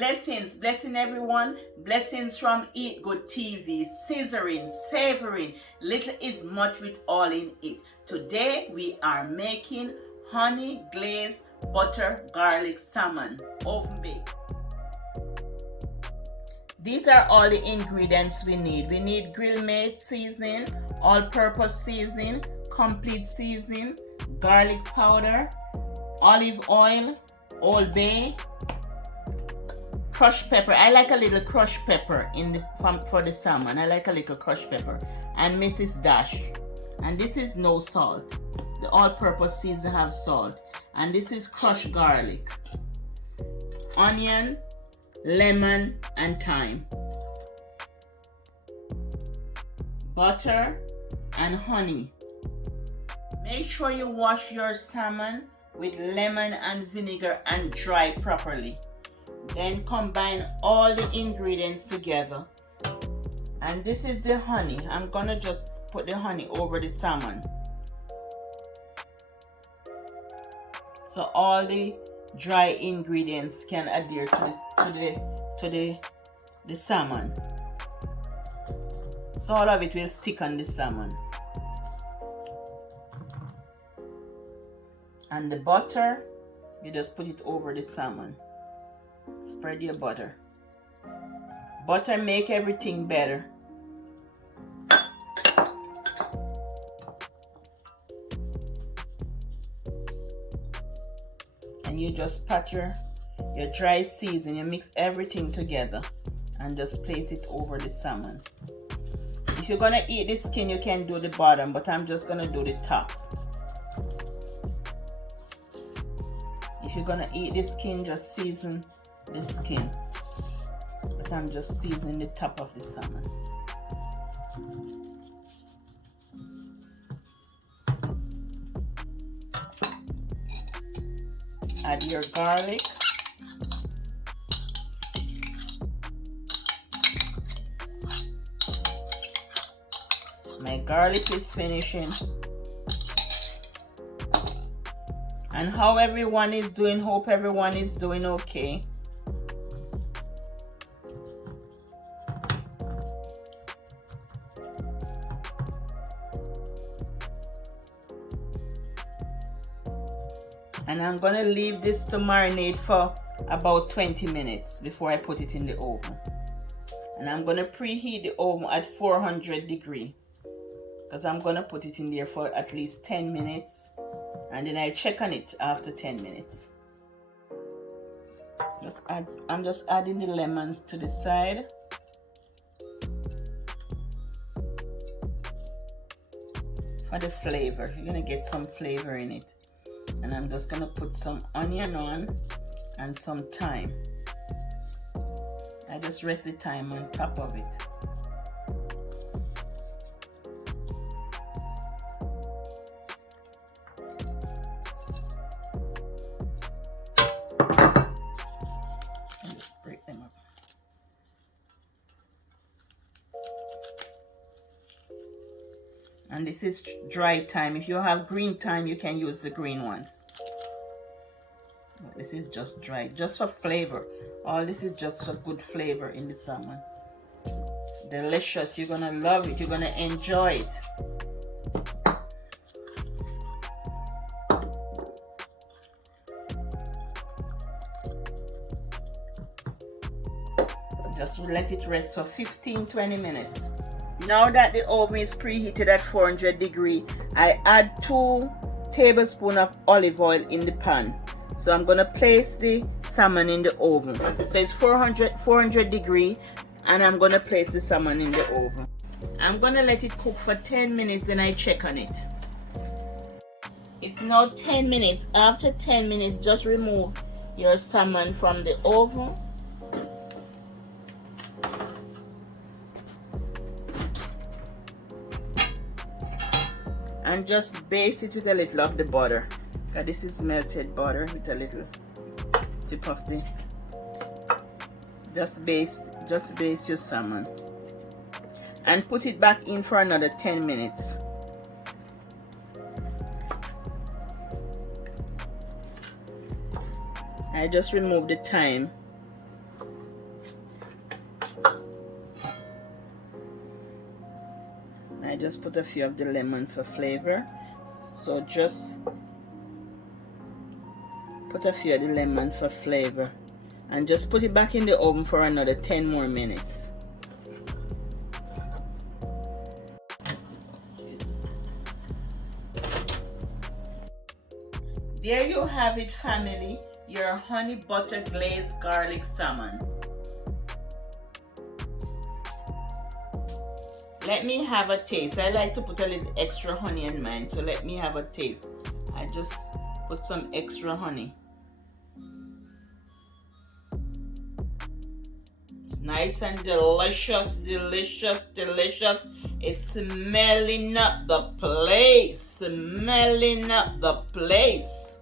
Blessing everyone. Blessings from Eat Good TV. Scissoring, savoring. Little is much with all in it. Today we are making honey glazed butter garlic salmon oven baked. These are all the ingredients we need. We need grill made seasoning, all-purpose seasoning, complete seasoning, garlic powder, olive oil, Old Bay, crushed pepper. I like a little crushed pepper in this for the salmon. I like a little crushed pepper, and Mrs. Dash. And this is no salt. The all-purpose seasoning have salt. And this is crushed garlic, onion, lemon, and thyme, butter, and honey. Make sure you wash your salmon with lemon and vinegar and dry properly. Then combine all the ingredients together. And this is the honey. I'm gonna just put the honey over the salmon, so all the dry ingredients can adhere to the salmon. So all of it will stick on the salmon. And the butter, you just put it over the salmon. Spread your butter. Butter make everything better. And you just pat your dry season. You mix everything together and just place it over the salmon. If you're gonna eat the skin, you can do the bottom, but I'm just gonna do the top. If you're gonna eat the skin, just season the skin, but I'm just seasoning the top of the salmon. Add your garlic, my garlic is finishing. And how everyone is doing, hope everyone is doing okay. And I'm gonna leave this to marinate for about 20 minutes before I put it in the oven. And I'm gonna preheat the oven at 400 degrees because I'm gonna put it in there for at least 10 minutes. And then I check on it after 10 minutes. I'm just adding the lemons to the side. For the flavor, you're gonna get some flavor in it. And I'm just gonna put some onion on and some thyme. I just rest the thyme on top of it. Just break them up. And this is dry thyme. If you have green thyme, you can use the green ones. But this is just dry, just for flavor. All this is just for good flavor in the salmon. Delicious. You're gonna love it. You're gonna enjoy it. Just let it rest for 15-20 minutes. Now that the oven is preheated at 400 degrees, I add 2 tablespoons of olive oil in the pan. So I'm gonna place the salmon in the oven. So it's 400 degrees, and I'm gonna place the salmon in the oven. I'm gonna let it cook for 10 minutes, then I check on it. It's now 10 minutes. After 10 minutes, just remove your salmon from the oven. And just baste it with a little of the butter. Because this is melted butter with a little tip of the. Just baste your salmon. And put it back in for another 10 minutes. I just remove the thyme just put a few of the lemon for flavor. So just put a few of the lemon for flavor and just put it back in the oven for another 10 more minutes. There you have it, family, your honey butter glazed garlic salmon. Let me have a taste. I like to put a little extra honey in mine, so let me have a taste. I just put some extra honey. It's nice and delicious, delicious, delicious. It's smelling up the place, smelling up the place.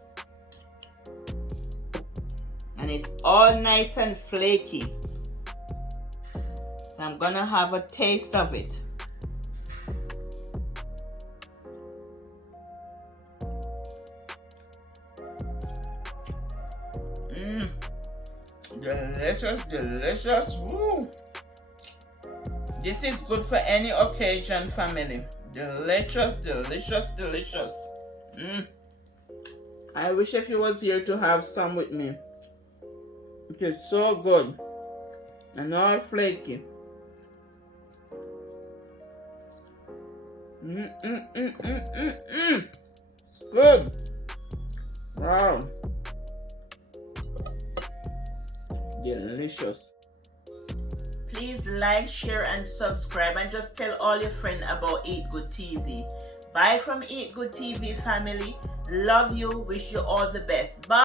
And it's all nice and flaky. So I'm gonna have a taste of it. Delicious, delicious. Woo. This is good for any occasion, family. Delicious, delicious, delicious. I wish if you was here to have some with me. It is so good and all flaky. It's good. Wow. Delicious. Please like, share, and subscribe, and just tell all your friends about Eat Good TV. Bye from Eat Good TV, family. Love you. Wish you all the best. Bye.